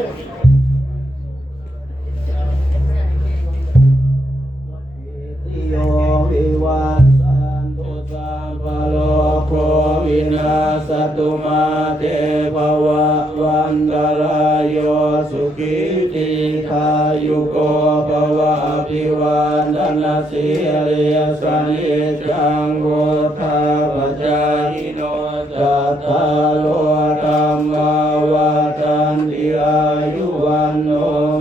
โยวิวัสสันตุสัพพโลกโควินาศตุมาเตภวะวันตรายโยสุขิติขายุโกภวะอภิวันดนาสิริยสันนิจังโวทาปัจจายิโนจัตตาโลธัมมาวัฏันติอายุวันโน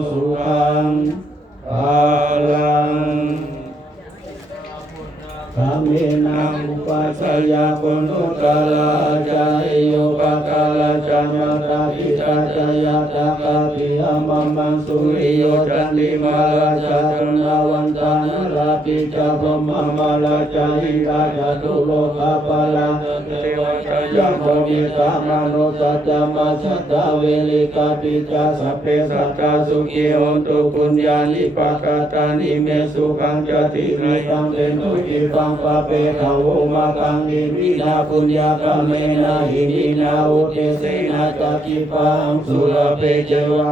สุขังภาลังธรรมินังอุปัสสยาปุณุตลาจายโยปะกาลจามตาปิตาจายตากาปิยมัมมังสุริโยจันติมาลาจาตุนาวันตานาลาปิจาพมมาลาจาหิตาจตุโลกาปลาเทวตายะโมมิตามโนสัจจามาชัตตาเวลิกาปิจาสัพเพสัตตาสุขีโหตุปุญญานิปะกาตานิเมสุขังจติริตังเตนุจิปังปะเปทาวมากังนิวินาปุญญากาเมนะหินินาอุเตเสนะจักขิปังสุรเพเจวะ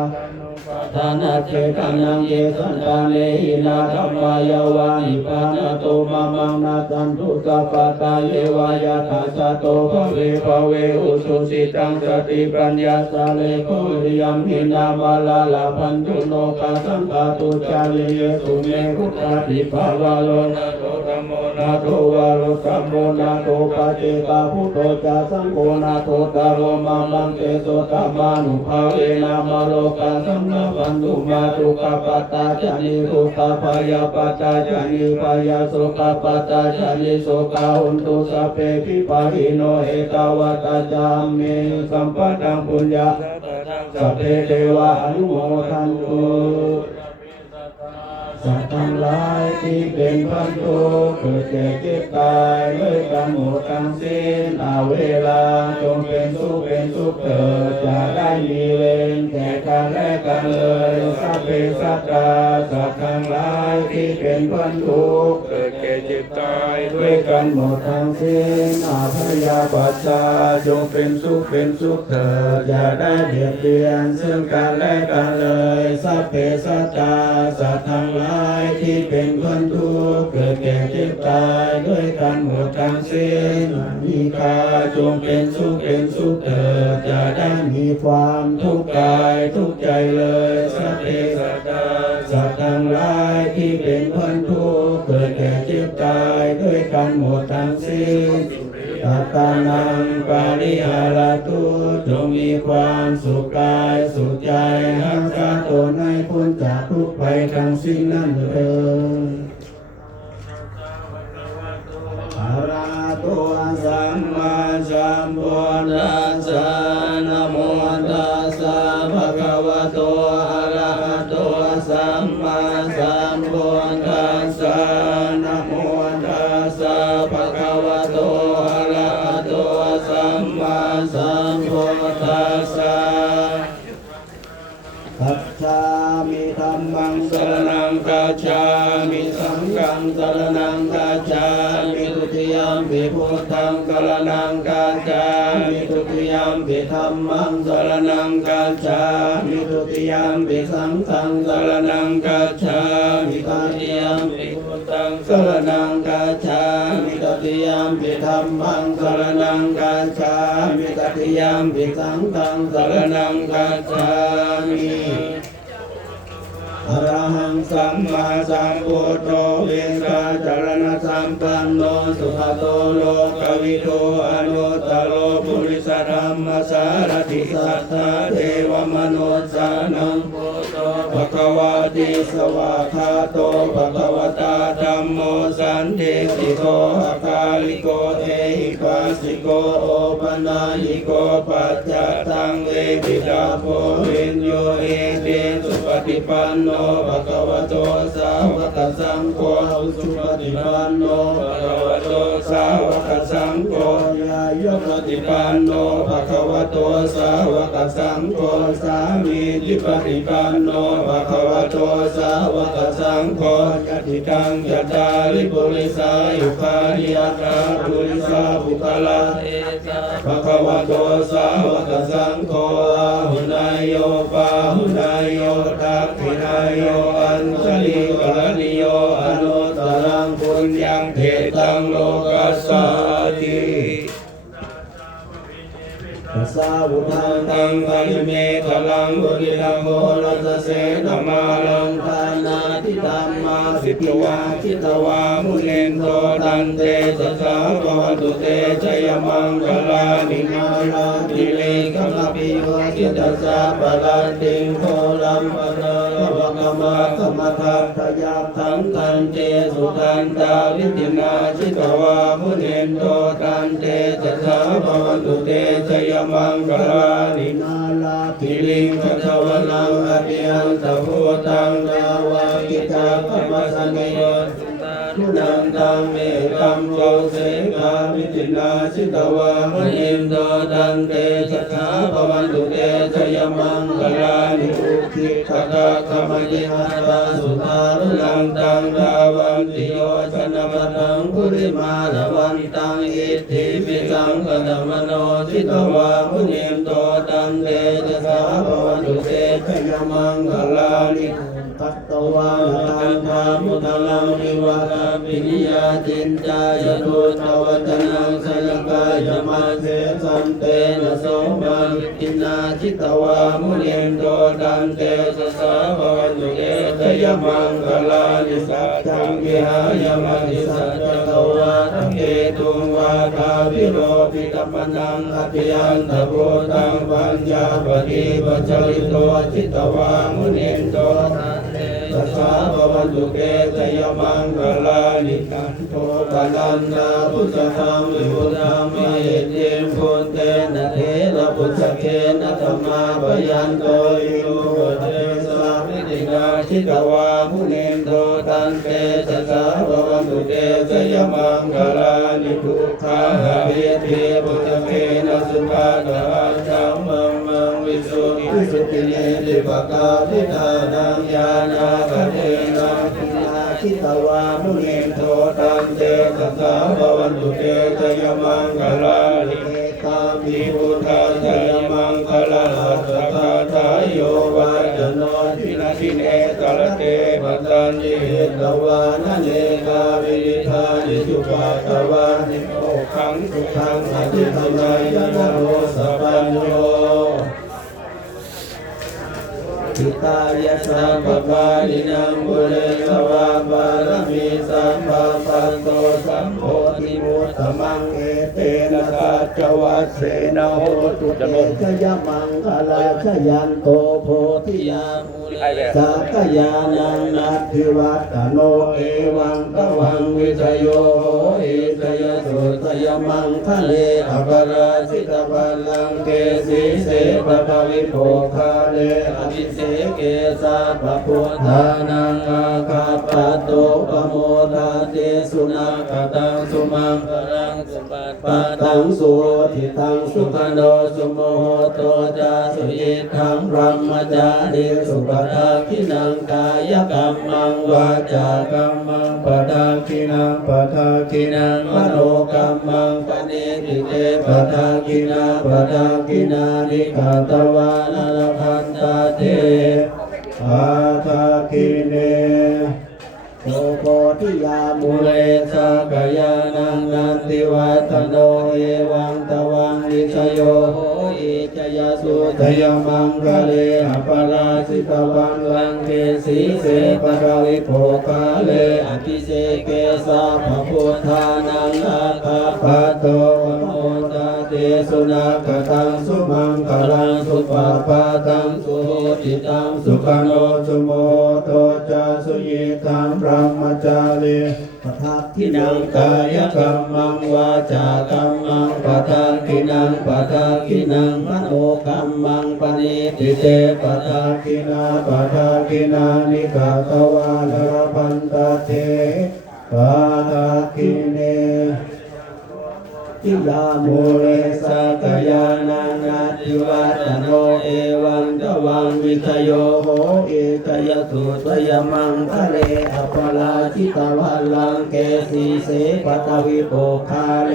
ทานาเทกันังเยสันตาเนหินาธัมมายาวานิปานาโตมามังนาจันทุสัพพตาเยวายาทัสสะโตภเวภเวอุสุสิตังสติปัญญาสาเลโกริยัมหินามาลาลาพันธุโนกาสังฆาตุจาริเยสุเมหุตาติภาวะโลนะโตธัมโมนะโตวาโลสัมโมนะโตปะเจกาพุทโธจาสังโฆนะโตตาโรมังบังเตโสตัมมานุภาเวนะมาโลกาสังฆวันตุมาตุกปตาจานิทุกขายาปตาจานิปายาโสกปตาจานิโสกาหุนตุสัพเพปิปะหิโนเอตาวตาจามเมสัมปะทังปุญญาสัพเพเทวะอนุโมทันตุสัตว์ทั้งหลายที่เป็นพันธุเกิดแก่เจ็บตายด้วยกันหมดทั้งสิ้นเวลาจงเป็นสุขเถิดจะได้มีเวรแก่กันและกันเลยสัพเพสัตตาสัตว์ทั้งหลายที่เป็นพันธุเกิดแก่เจ็บตายด้วยกันหมดทั้งสิ้นพยาปัสสาจงเป็นสุขเถิดอย่าได้เบียดเบียนซึ่งกันและกันเลยสัพเพสัตตาสัตว์ทั้งหลายที่เป็นคนทุกข์เกิดแก่เจ็บตายด้วยกันหมดทั้งสิ้นมีคาจงเป็นสุขเถิดจะได้มีความทุกข์กายทุกข์ใจเลยสัพเพสัตตาสัตว์ทั้งหลายที่เป็นคนทุกข์เกิดแก่เจ็บตายด้วยกันหมดทั้งสิ้นตัตานังปาริหาราตุจงมีความสุขกายสุขใจรักษาตนให้พ้นจากทุกข์ภัยทั้งสิ้นนั่นเถิดอะระหะโตสัมมาสัมพุทธัสสะนะโมตัสสะภะคะวะโตอะระหะโตสัมมาสัมพุทธัสสะนะโมตัสสะภะคะวะโตอะระหะโตสัมมาสัมพุทธัสสะคัจฉามิธัมมังสรณังคัจฉามิสังฆังสรณังคัจฉามิทุติยัมปิพุทธังสรณังคัจฉามิทุติยัมปิธัมมังสรณังคัจฉามิทุติยัมปิสังฆังสรณังคัจฉามิตติยัมปิพุทธังสรณังคัจฉามิตติยัมปิธัมมังสรณังคัจฉามิตติยัมปิสังฆังสรณังคัจฉามิอรหังสัมมาสัมพุทโธเวสสะจรณะสัมปันโนสุขโตโลกวิโตอนุตตโรปุริสธรรมสารถิสัทธาเทวมนุสสานังพุทโธภควาติสวากขาโตภควตาธัมโมสันติสิโกอากาลิโกเอหิปัสสิโกโอปนายิโกปัจจตังเวปิตาโพวินโยเอเตสุปฏิปันโนภะคะวะโตสาวกสังโฆสุปฏิปันโนภะคะวะโตสาวกสังโฆญาโยปฏิปันโนภะคะวะโตสาวกสังโฆสามีจิปฏิปันโนภะคะวะโตสาวกสังโฆยะติตังยะตาลิปุริสายุคานิยตาปุริสาบุคลาเอสะภะคะวะโตสาวกสังโฆอาหุนายโยปาหุ ปัสสาวุทังตังกัยเมฆลังบุริลังโหรัสเสนมาลังทานาทิธรรมาสิทวาทิตวามุนินโตตันเตสสะภวตุเตชยมังคลานิมาลาติเลขมปิโยสิตัสสะปะลันติงโคลัมปะนาวะกมะกมะทัตยาทังตันเตสุตันตาวิตินาชิตวามุนินโตตันเตสสะภวตุเตชยมังคลานิมาลาติลิงกัจวนังอภิยันตโพตังนาวากิจาปมัสสมิโยทุนังตังเมตัมโลเสกาวิตินาชิตวามุนินโตตันเตสัทธาภวันตุเตชยมังคลานิอุคิตตะธรรมยิหัตตาสุตารุนังตังดาวันติโยชนะมตังปุริมาลวันตังอิทธิปิสังกตมโนชิตวามุนินโตตันเตสัทธาภวันตุเตชยมังคลานิตัตตวานังธามุตลังนิวาราปินิยาจินจายตุตวัตนังสยกายมาเสสันเตนะโสมาอินาชิตวามุนินโตตันเตสสะภวตุเตชยมังคลานิสัจจังวิหายมัติสัจจตวาทังเกตุงวาทาวิโรปิตัมนังอภิยันตโพตังปัญญาปฏิปัจจริโตชิตวามุนินโตตัสสะภวตุเตชยมังคลานิคันโตปนันนาพุทธังวิพุทธังมิเตพุทเตนะเทระพุทธเกนะธัมมาปยันโตอิโนเทสามิตินาชิตวามุนินโตตันเตสัสสะภวตุเตชยมังคลานิทุกขาเวทีพุทธเกนะสุภาตาธัมมังมังวิสุทธิเนติปะกาทิฏฐานังญาณาคเทนะทินาชิตวามุนินโตตันเตสัสสะภวตุเตชยมังคลานิเอตามิพุทธาชยมังคลาสัทธาทายโยวาจโนทินาทิเนตระเตปัตตัญญิตวานเนกาวิริธานิจุปะตวานิโมขังสุขังอธิธรรมายนโรสัพพัญโยทิตายะสัมปปานินังบุเรสวาบารมีสัมภาปัสโตสัมโพธิมุตตมังเอเตนะสัจวัสเสนะโหตุเตชยมังคลาชยันโตโพธิยามุเลสักยานังนัตถิวัตโนเอวังตวังวิจโยโหเอชยสุตยมังคะเลอภราชิตบัลลังเกสีเสปะภวิโภคาเลอภิเสเกสาปะพุทธานังอาคาปะโตปโมทาเตสุนักตังสุมังคลังสุปัตปะตังสุทิตังสุขโนสุโมโตจาสุยิทังพรหมจาริสุปทาคินังกายกรรมังวาจากรรมังปทาคินังปทาคินังมโนกรรมังปณิทิเตปทาคินาปทาคินานิกาตวานรพันตาเตปทาคิเนโสโพธิยามุเลสกยานังนันติวัตโนเอวังตวังนิชโยโหอิจยสุทยมังคะเลอปราชิตวังลังเกสีเสปะคะวิโภคาเลอภิเสเกสาภพุทธานังอาคาปะโตโมตาเตสุนักตังสุมังคลังสุปะปะตังสุโหติตังสุขโนสุโมโตจาสุยิตังพรหมจารีปทักขินังกายกรรมังวาจากรรมังปทักขินังปทักขินังมโนกรรมังปณิทิเตปทักขินาปทักขินานิกาตวาลรพันตเตปทักขิเนทิยามุเลสกยานังนัตถิวัตโนเอวังตว วังวิทโยโหเอกยตุตยมังคะเลอปราชิตวัลลังเกสีเสปตวิโปคาเล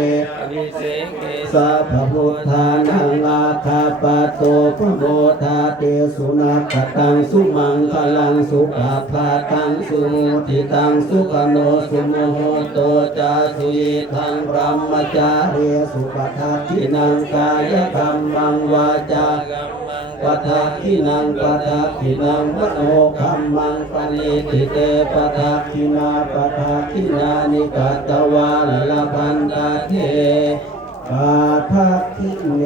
วิเสเกสัพพุทธานังอาคาปโตปโมทาเตสุนัขตังสุมังคลังสุขภาตังสุมุทิตังสุขโนสุโมโหโตจาสุยิทังพรหมจาเรสุปทัทินังกายกรรมังวาจากัมมังปทัทินังปทัทินังมโนกรรมังปณิทิเตปทัทินาปทัทินานิกัตตวาลพันตเทปทัทิเน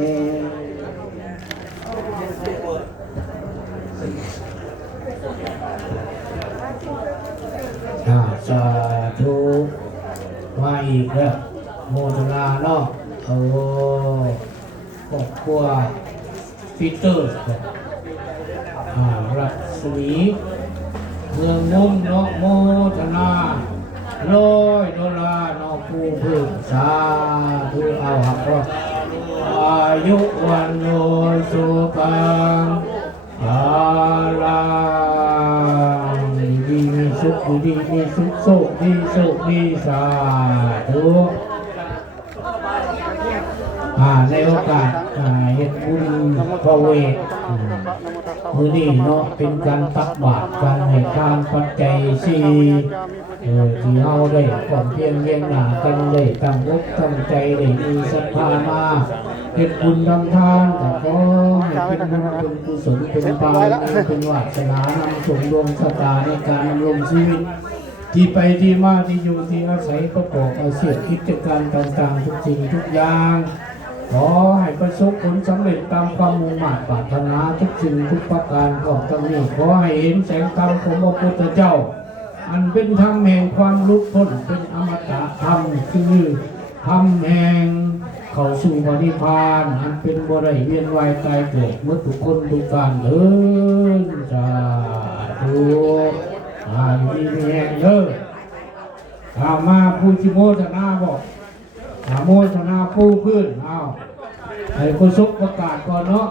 สาธุมาอีกแล้วโมทนาเนาะครอบครัวปีเตอร์รัศมีเมืองมุ่งเนาะโมทนา$100เนาะผู้พึ่งสาธุเอาหักว่าอายุวันโนสุขังภาลังดีมีสุขดีมีสุขโชคดีสาธุในโอกาสเฮ็ดบุญพระเวทมื้อนี้เนาะเป็นการตักบาตรการให้ทานปัจจัย4ที่เฮาได้ความเพียรเรียงหน้ากันได้ตั้งอกตั้งใจได้มีศรัทธามาเฮ็ดบุญทำทานก็ขอให้เป็นบุญเป็นกุศลเป็นบารมีเป็นวาสนานำส่งดวงชะตาในการดำรงชีวิตที่ไปที่มาที่อยู่ที่อาศัยประกอบอาชีพกิจการต่างๆทุกสิ่งทุกอย่างขอให้ประสบผลสำเร็จตามความมุ่งมั่นปรารถนาทุกสิ่งทุกประการของทั้งนี้ขอให้เห็นแสงธรรมของพระพุทธเจ้าอันเป็นธรรมแห่งความหลุดพ้นเป็นอมตะธรรมคือธรรมแห่งเข้าสู่พระนิพพานอันเป็นบ่ได้เวียนว่ายตายเกิดเมื่อทุกคนทุกการเดินสาธุดีมีแห่งเด้อมาผู้ชิโมทนาบอกโมทนาผู้พื้นเอาให้กุศลประกาศก่อนเนาะ